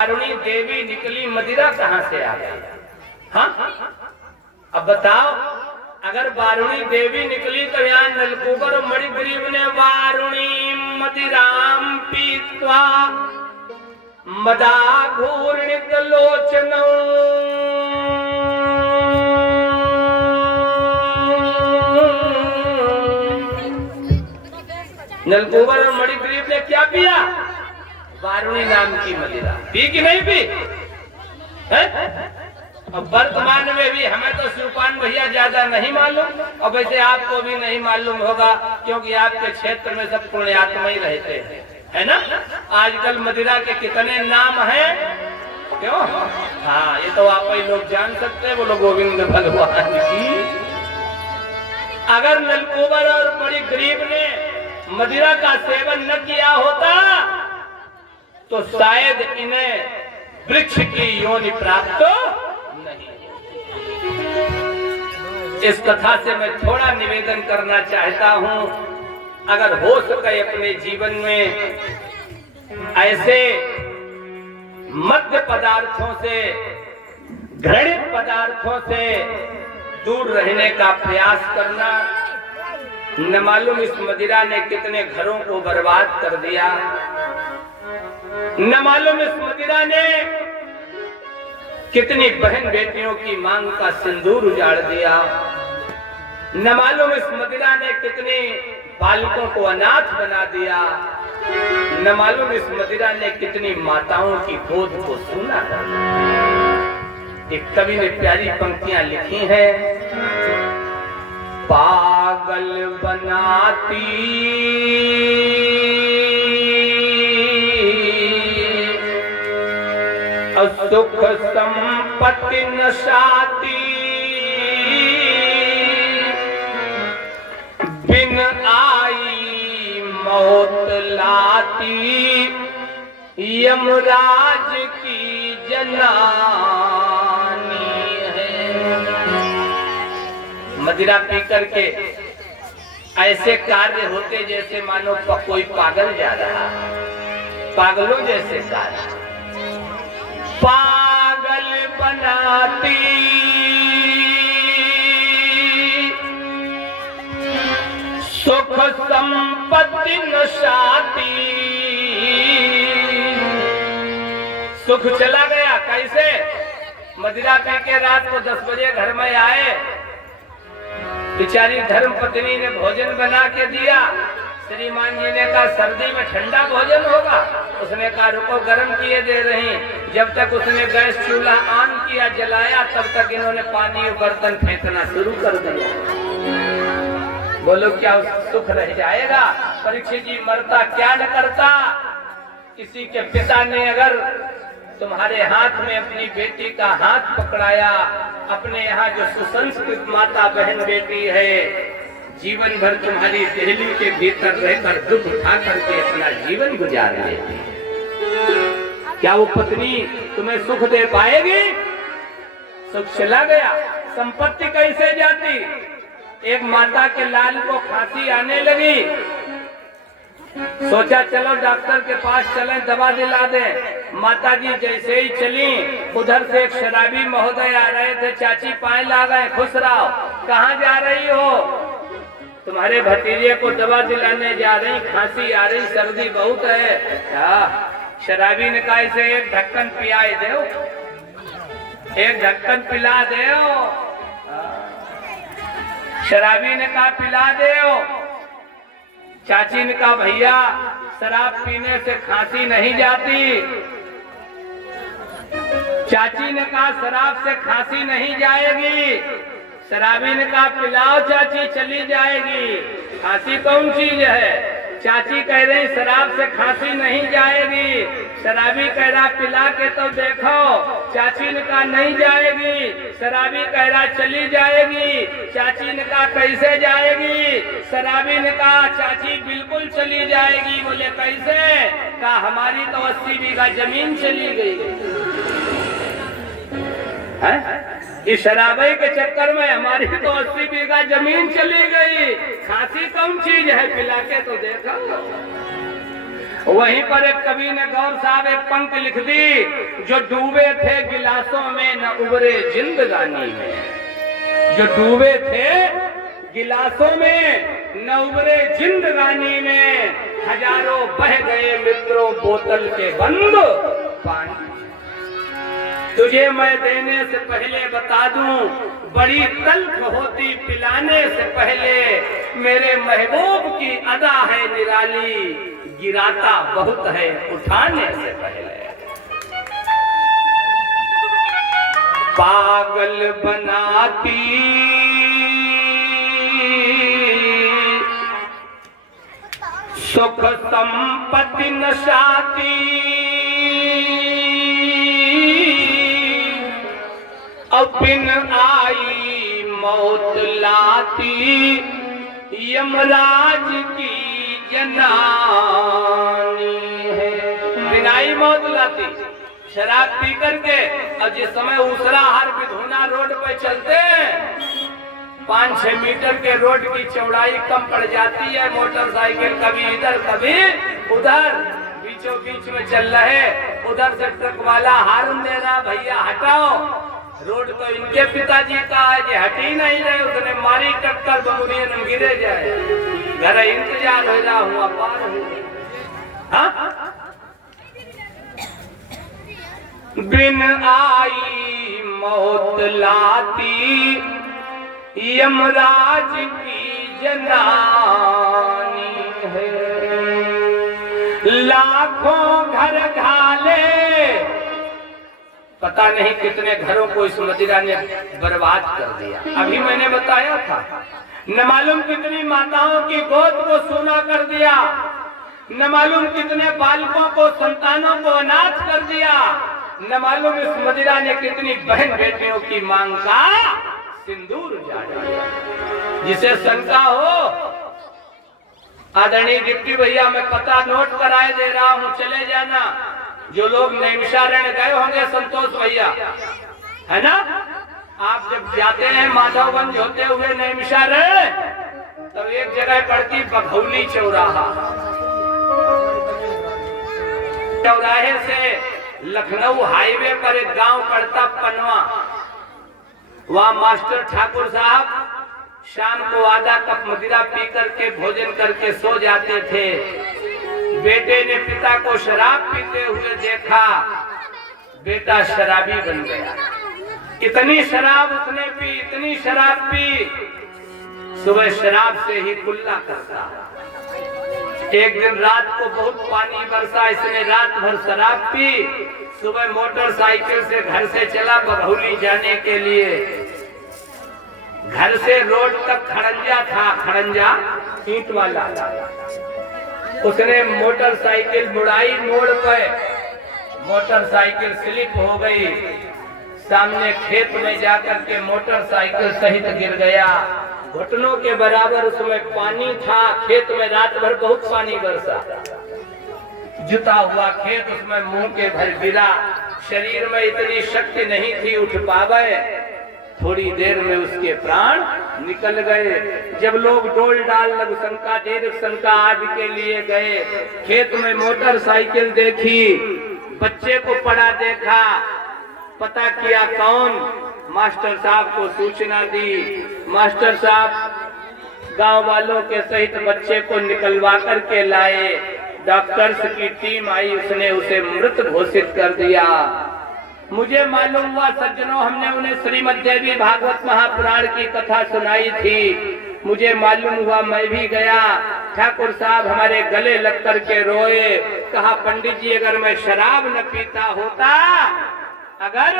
वारुणी देवी निकली, मदिरा कहाँ से आ गई? हाँ, अब बताओ, अगर वारुणी देवी निकली तो यहाँ नलकूबर और मणिग्रीव ने वारुणी मदिराम पीत्वा मदाघूर्णित लोचनौ नलकूबर और मणिग्रीव ने क्या पिया? वारुणी नाम की मदिरा पी कि नहीं पी? अब वर्तमान में भी हमें तो शिवपान भैया ज्यादा नहीं मालूम, और वैसे आपको भी नहीं मालूम होगा क्योंकि आपके क्षेत्र में सब पुण्यात्मा ही रहते हैं, है ना? आजकल मदिरा के कितने नाम हैं, क्यों? हाँ, ये तो आप ही लोग जान सकते हैं। बोलो गोविंद भगवान की। अगर नलकूबर और मणिग्रीव ने मदिरा का सेवन न किया होता तो शायद इन्हें वृक्ष की योनि प्राप्त नहीं। इस कथा से मैं थोड़ा निवेदन करना चाहता हूं, अगर हो सके अपने जीवन में ऐसे मद्य पदार्थों से, घृणित पदार्थों से दूर रहने का प्रयास करना। न मालूम इस मदिरा ने कितने घरों को बर्बाद कर दिया, न मालूम इस मदिरा ने कितनी बहन बेटियों की मांग का सिंदूर उजाड़ दिया, न मालूम इस मदिरा ने कितने बालकों को अनाथ बना दिया, न मालूम इस मदिरा ने कितनी माताओं की गोद को सूना कर दिया। एक कवि ने प्यारी पंक्तियां लिखी हैं, पागल बनाती सुख संपत्ति नशाती, बिन आई मौत लाती, यमराज की जनानी है। मदिरा पी करके ऐसे कार्य होते जैसे मानो कोई पागल जा रहा, पागलों जैसे कार्य। पागल बनाती सुख संपत्ति नशाती। सुख चला गया कैसे? मदिरा पी के रात को 10 बजे घर में आए, बेचारी धर्म पत्नी ने भोजन बना के दिया। श्रीमान जी ने कहा सर्दी में ठंडा भोजन होगा, उसने कहा रुको गर्म किए दे रही। जब तक उसने गैस चूल्हा ऑन किया, जलाया, तब तक इन्होंने पानी और बर्तन फेंकना शुरू कर दिया। बोलो क्या सुख रह जाएगा? परीक्षित जी मरता क्या न करता। किसी के पिता ने अगर तुम्हारे हाथ में अपनी बेटी का हाथ पकड़ाया, अपने यहाँ जो सुसंस्कृत माता बहन बेटी है, जीवन भर तुम्हारी दहली के भीतर रहकर दुख उठा करके अपना जीवन गुजार लेती, क्या वो पत्नी तुम्हें सुख दे पाएगी? सुख चला गया। संपत्ति कैसे जाती? एक माता के लाल को खांसी आने लगी, सोचा चलो डॉक्टर के पास चलें, दवा दिला दें। माता जी जैसे ही चली, उधर से एक शराबी महोदय आ रहे थे, चाची पाए ला गए, खुश रहो। कहाँ जा रही हो? तुम्हारे भतीजे को दवा दिलाने जा रही, खांसी आ रही, सर्दी बहुत है। शराबी ने कहा इसे एक ढक्कन पियाए दो, एक ढक्कन पिला दो। शराबी ने कहा पिला दो। चाची ने कहा भैया शराब पीने से खांसी नहीं जाती। चाची ने कहा शराब से खांसी नहीं जाएगी। शराबी ने कहा पिलाओ चाची, चली जाएगी। खांसी कौन चीज है? चाची कह रही शराब से खांसी नहीं जाएगी। शराबी कह रहा पिला के तो देखो। चाची ने कहा नहीं जाएगी। शराबी कह रहा चली जाएगी। चाची ने कहा कैसे जाएगी? शराबी ने कहा चाची बिल्कुल चली जाएगी। बोले कैसे? कहा हमारी तो 80 बीघा जमीन चली गई है। इस शराबी के चक्कर में हमारी तो 80 बीघा जमीन चली गई। खांसी कौन चीज है? पिला के तो देखो। वहीं पर एक कवि ने गौर साहब एक पंक्ति लिख दी, जो डूबे थे गिलासों में न उबरे जिंदगानी में। जो डूबे थे गिलासों में न उबरे जिंदगानी में, हजारों बह गए मित्रों बोतल के बंद पानी। तुझे मैं देने से पहले बता दूं, बड़ी तल्ख होती पिलाने से पहले। मेरे महबूब की अदा है निराली, गिराता बहुत है उठाने से पहले। पागल बनाती सुख संपत्ति नशाती, अब बिन आई मौत लाती, यमराज की जनानी है। बिन आई मौत लाती, शराब पी करके। और जिस समय उसरा हर विधुना रोड पे चलते, 5-6 मीटर के रोड की चौड़ाई कम पड़ जाती है, मोटरसाइकिल कभी इधर कभी उधर बीचों बीच में चल रहे। उधर से ट्रक वाला हार्न दे रहा, भैया हटाओ, रोड तो इनके पिताजी का है, जो हट ही नहीं रहे। उसने मारी टक्कर, बमुनिया न गिरे जाए। घर इंतजार हो रहा हूँ, अपार हूँ। बिन आई मौत लाती, यमराज की जनानी है। लाखों घर घाले, पता नहीं कितने घरों को इस मदिरा ने बर्बाद कर दिया। अभी मैंने बताया था, न मालूम कितनी माताओं की गोद को सूना कर दिया, न मालूम कितने बालकों को, संतानों को अनाथ कर दिया, न मालूम इस मदिरा ने कितनी बहन बेटियों की मांग का सिंदूर उजाड़ा। जिसे शंका हो, आदरणीय डिप्टी भैया, मैं पता नोट कराए दे रहा हूँ, चले जाना। जो लोग नैमिषारण्य गए होंगे, संतोष भैया, है ना, आप जब जाते हैं माधवगंज होते हुए नैमिषारण्य, तब एक जगह पड़ती बघौली चौराहा। चौराहे से लखनऊ हाईवे पर एक गांव पड़ता पनवा। वहां मास्टर ठाकुर साहब शाम को आधा कप मदिरा पी करके भोजन करके सो जाते थे। बेटे ने पिता को शराब पीते हुए देखा, बेटा शराबी बन गया। इतनी शराब उसने पी, इतनी शराब पी, सुबह शराब से ही कुल्ला करता। एक दिन रात को बहुत पानी बरसा, इसने रात भर शराब पी। सुबह मोटरसाइकिल से घर से चला बघौली जाने के लिए। घर से रोड तक खड़ंजा था, खड़ंजा ईंट वाला। उसने मोटरसाइकिल मुड़ाई, मोड़ पे मोटरसाइकिल स्लिप हो गई, सामने खेत में जाकर के मोटरसाइकिल सहित गिर गया। घुटनों के बराबर उसमें पानी था। खेत में रात भर बहुत पानी बरसा, जुता हुआ खेत, उसमें मुंह के भर गिरा। शरीर में इतनी शक्ति नहीं थी उठ पावे। थोड़ी देर में उसके प्राण निकल गए। जब लोग डोल डाल लघु शंका, दीर्घ शंका आदि के लिए गए, खेत में मोटरसाइकिल देखी, बच्चे को पड़ा देखा, पता किया कौन, मास्टर साहब को सूचना दी। मास्टर साहब गांव वालों के सहित बच्चे को निकलवा करके लाए। डॉक्टर्स की टीम आई, उसने उसे मृत घोषित कर दिया। मुझे मालूम हुआ सज्जनों, हमने उन्हें श्रीमद् देवी भागवत महापुराण की कथा सुनाई थी। मुझे मालूम हुआ, मैं भी गया। ठाकुर साहब हमारे गले लग कर के रोए। कहा, पंडित जी, अगर मैं शराब न पीता होता, अगर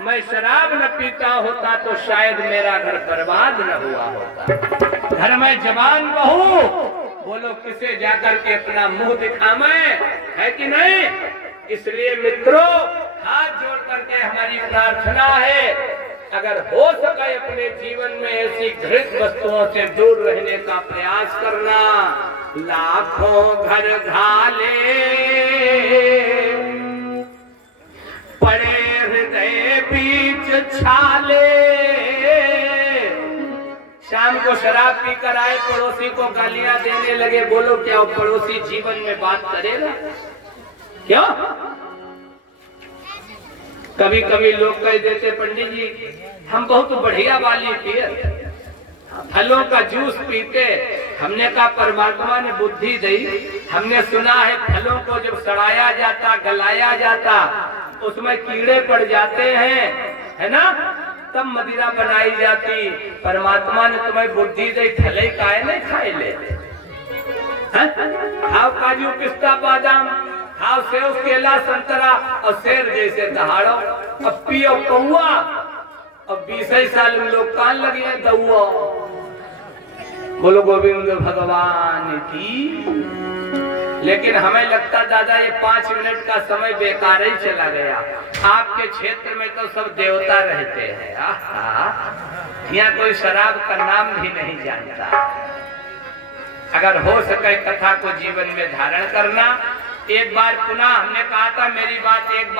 मैं शराब न पीता होता तो शायद मेरा घर बर्बाद न हुआ होता। घर में जवान बहू, बोलो किसे जाकर के अपना मुंह दिखावे, है कि नहीं? इसलिए मित्रों, हाथ जोड़ करके हमारी प्रार्थना है, अगर हो सके अपने जीवन में ऐसी घृत वस्तुओं से दूर रहने का प्रयास करना। लाखों घर घाले पड़े हृदय बीच छाले, शाम को शराब पी कर आए, पड़ोसी को गालियां देने लगे। बोलो क्या वो पड़ोसी जीवन में बात करेगा? क्यों? कभी कभी लोग कह देते पंडित जी हम बहुत बढ़िया वाली पिए, फलों का जूस पीते। हमने कहा परमात्मा ने बुद्धि दी। हमने सुना है फलों को जब सड़ाया जाता, गलाया जाता, उसमें कीड़े पड़ जाते हैं, है ना, तब मदिरा बनाई जाती। परमात्मा ने तुम्हें बुद्धि दी, फले काहे नहीं खाए ले? खाओ काजू पिस्ता बादाम, खाओ सेव केला संतरा और शेर जैसे दहाड़ो। अब पियो कौआ। अब 20 साल में लोग कान लगे दौआ। बोलो गोविंद भगवान की। लेकिन हमें लगता दादा ये 5 मिनट का समय बेकार ही चला गया। आपके क्षेत्र में तो सब देवता रहते हैं, यहाँ कोई शराब का नाम भी नहीं जानता। अगर हो सके कथा को जीवन में धारण करना। एक बार पुनः हमने कहा था, मेरी बात एक बार